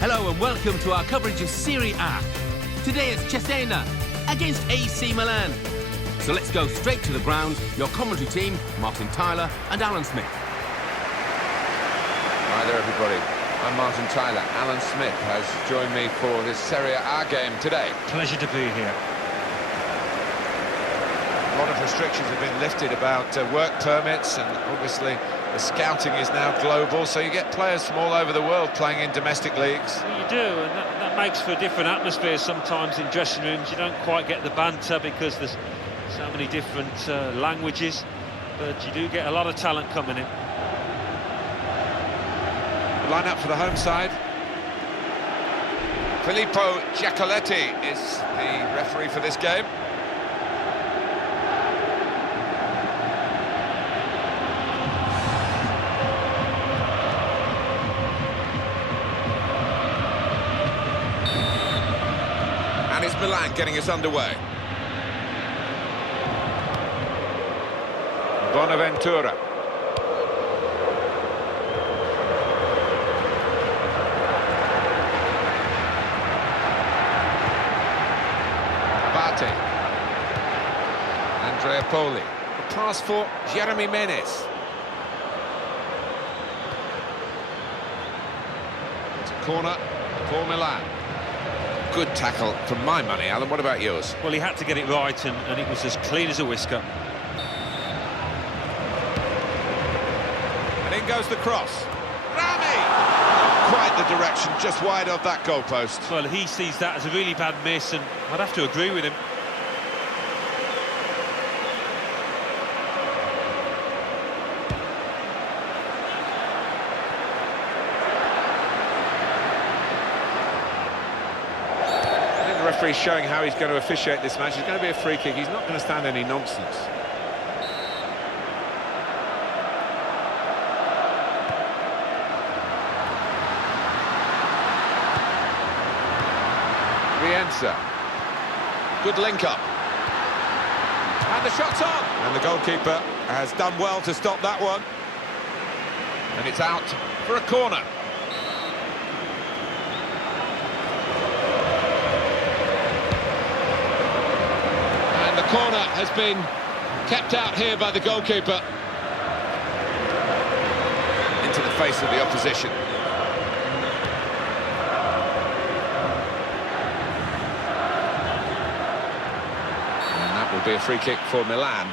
Hello and welcome to our coverage of Serie A. Today it's Cesena against AC Milan. So let's go straight to the ground. Your commentary team, Martin Tyler and Alan Smith. Hi there everybody, I'm Martin Tyler. Alan Smith has joined me for this Serie A game today. Pleasure to be here. A lot of restrictions have been lifted about work permits, and obviously the scouting is now global, so you get players from all over the world playing in domestic leagues. Well, you do, and that makes for a different atmosphere sometimes in dressing rooms. You don't quite get the banter because there's so many different languages, but you do get a lot of talent coming in. The line-up for the home side. Filippo Giacoletti is the referee for this game. And it's Milan getting us underway. Bonaventura. Abate. Andrea Poli. A pass for Jeremy Menez. It's a corner for Milan. Good tackle for my money, Alan. What about yours? Well, he had to get it right, and it was as clean as a whisker. And in goes the cross. Rami! Not quite the direction, just wide of that goalpost. Well, he sees that as a really bad miss, and I'd have to agree with him. The referee's showing how he's going to officiate this match. It's going to be a free kick. He's not going to stand any nonsense. Rienza. Good link up. And the shot's on. And the goalkeeper has done well to stop that one. And it's out for a corner. Corner has been kept out here by the goalkeeper. Into the face of the opposition. And that will be a free kick for Milan.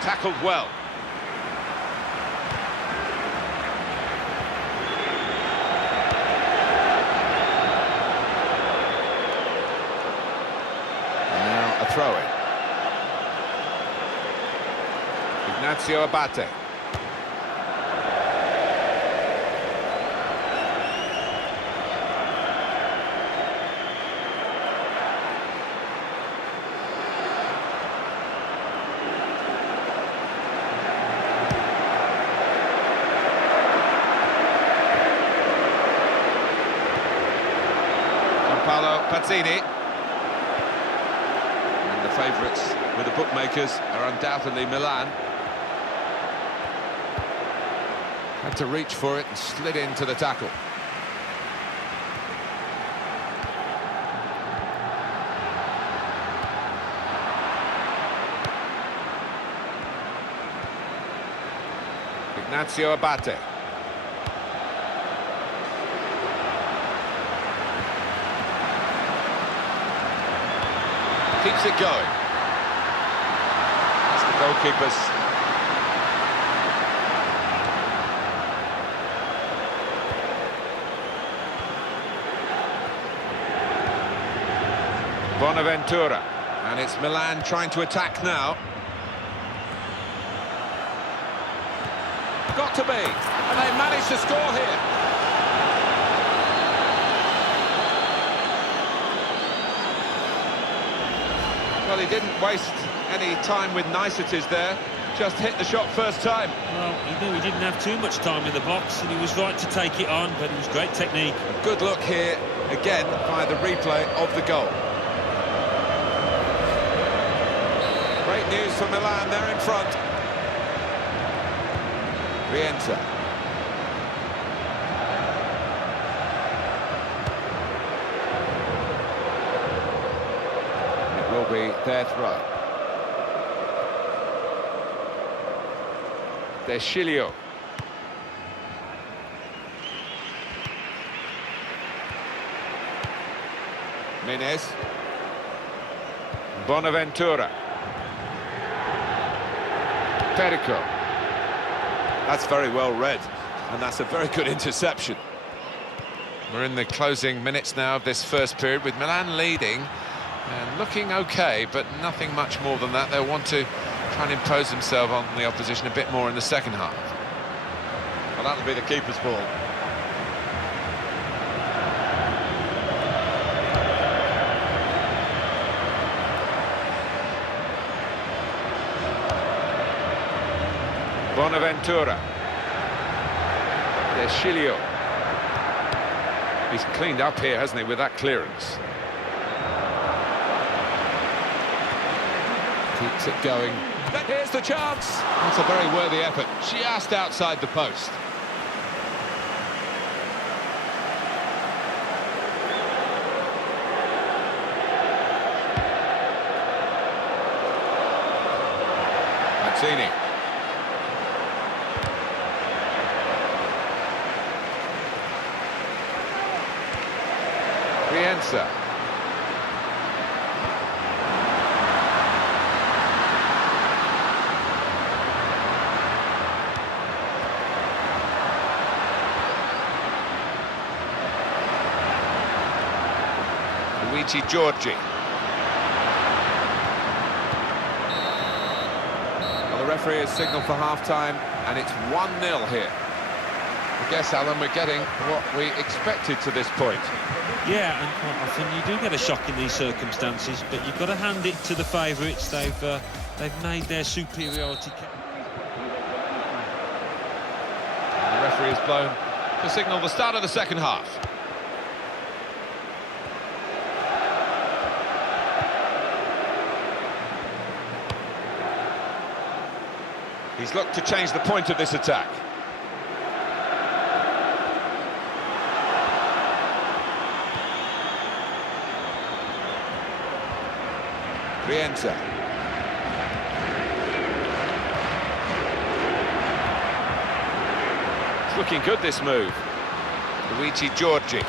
Tackled well. And now a throw-in. Ignacio Abate. Paolo Pazzini. And the favourites with the bookmakers are undoubtedly Milan. Had to reach for it and slid into the tackle. Ignacio Abate. Keeps it going. That's the goalkeeper's. Bonaventura. And it's Milan trying to attack now. Got to be. And they managed to score here. Well, he didn't waste any time with niceties there. Just hit the shot first time. Well, he knew he didn't have too much time in the box, and he was right to take it on, but it was great technique. Good look here again by the replay of the goal. Great news for Milan, they're in front. Rienza. It will be their throw. Deschilio. Menez. Bonaventura. Perico. That's very well read, and that's a very good interception. We're in the closing minutes now of this first period, with Milan leading and looking okay, but nothing much more than that. They'll want to try and impose themselves on the opposition a bit more in the second half. Well, that'll be the keeper's ball. Bonaventura. Deschilio. He's cleaned up here, hasn't he, with that clearance. Keeps it going. Here's the chance. That's a very worthy effort, just outside the post. Mancini. Rienza. Luigi Giorgi. Well, the referee has signalled for half-time, and it's 1-0 here. I guess, Alan, we're getting what we expected to this point. Yeah, and quite often you do get a shock in these circumstances, but you've got to hand it to the favourites. They've made their superiority. And the referee has blown to signal the start of the second half. He's looked to change the point of this attack. Rienza. It's looking good, this move. Luigi Giorgi.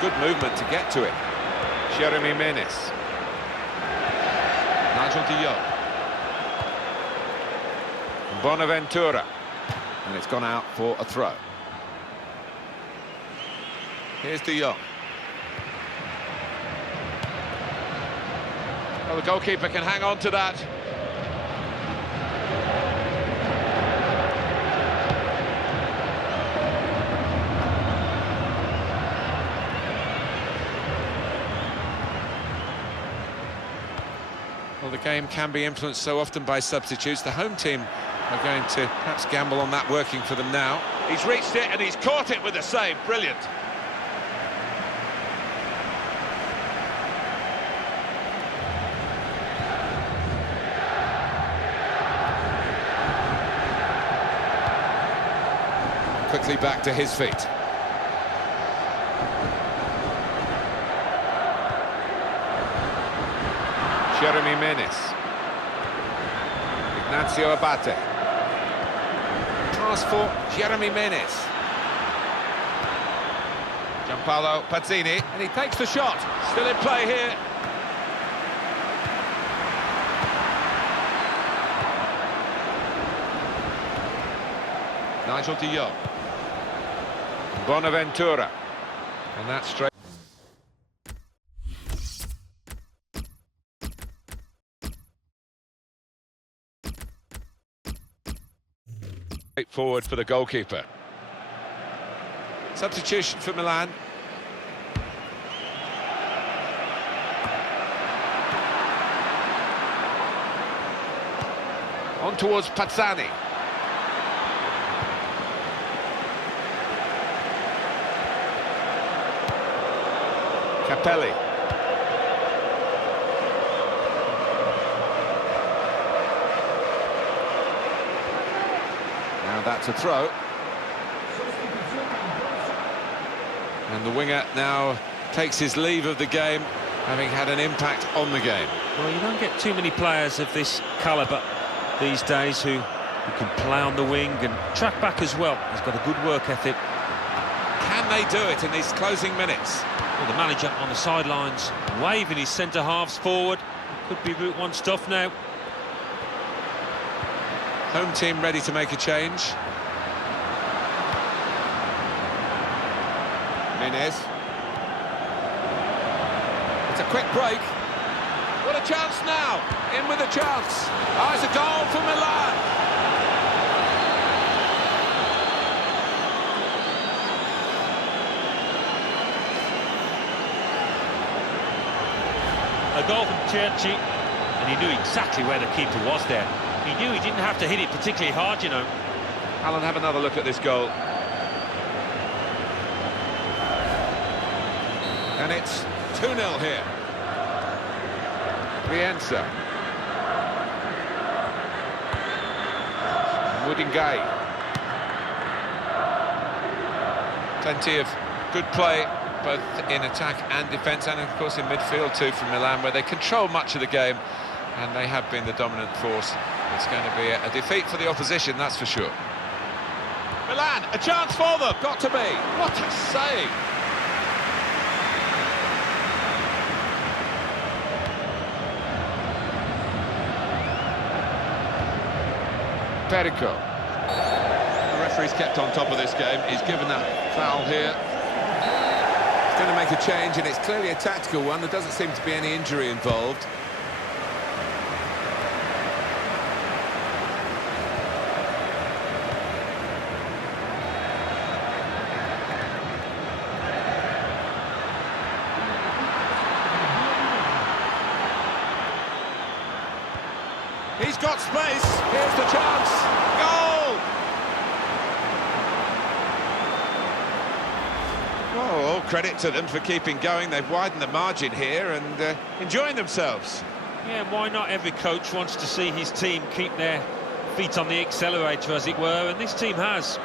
Good movement to get to it. Jeremy Menez. Nigel de Jong. Bonaventura. And it's gone out for a throw. Here's de Jong. Well, the goalkeeper can hang on to that. Well, the game can be influenced so often by substitutes. The home team are going to perhaps gamble on that working for them now. He's reached it and he's caught it with a save. Brilliant. Quickly back to his feet. Jeremy Menez. Ignacio Abate. Pass for Jeremy Menez. Gianpaolo Pazzini, and he takes the shot. Still in play here. Nigel de Jong. Bonaventura. And that's straight. Forward for the goalkeeper. Substitution for Milan. On towards Pazzani. Capelli. Now that's a throw. And the winger now takes his leave of the game, having had an impact on the game. Well, you don't get too many players of this calibre these days who can play on the wing and track back as well. He's got a good work ethic. Can they do it in these closing minutes? Well, the manager on the sidelines waving his centre-halves forward. Could be Route 1 stuff now. Home team ready to make a change. Menez. It's a quick break. What a chance now! In with a chance. Oh, it's a goal for Milan. A goal from Cerci, and he knew exactly where the keeper was there. He knew he didn't have to hit it particularly hard, you know. Alan, have another look at this goal. And it's 2-0 here. Rienza. Woodingay. Plenty of good play, both in attack and defence, and of course in midfield too from Milan, where they control much of the game, and they have been the dominant force. It's going to be a defeat for the opposition, that's for sure. Milan, a chance for them. Got to be. What a save. Perico. The referee's kept on top of this game. He's given that foul here. He's going to make a change, and it's clearly a tactical one. There doesn't seem to be any injury involved. He's got space. Here's the chance. Goal! Oh, all credit to them for keeping going. They've widened the margin here and enjoying themselves. Yeah, why not? Every coach wants to see his team keep their feet on the accelerator, as it were, and this team has.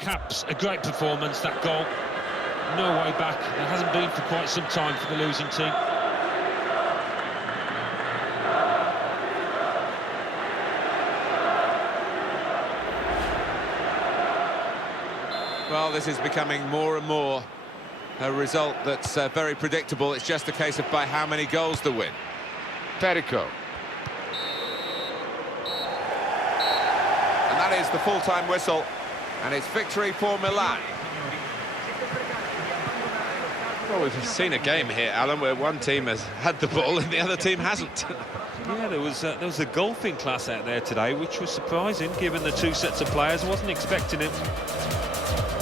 Caps a great performance, that goal. No way back. It hasn't been for quite some time for the losing team. Well, this is becoming more and more a result that's very predictable. It's just a case of by how many goals to win. Perico. And that is the full-time whistle. And it's victory for Milan. Well, we've seen a game here, Alan, where one team has had the ball and the other team hasn't. Yeah, there was a golfing class out there today, which was surprising, given the two sets of players. I wasn't expecting it.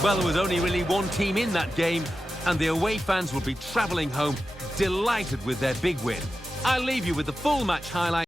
Well, there was only really one team in that game, and the away fans will be travelling home delighted with their big win. I'll leave you with the full match highlights.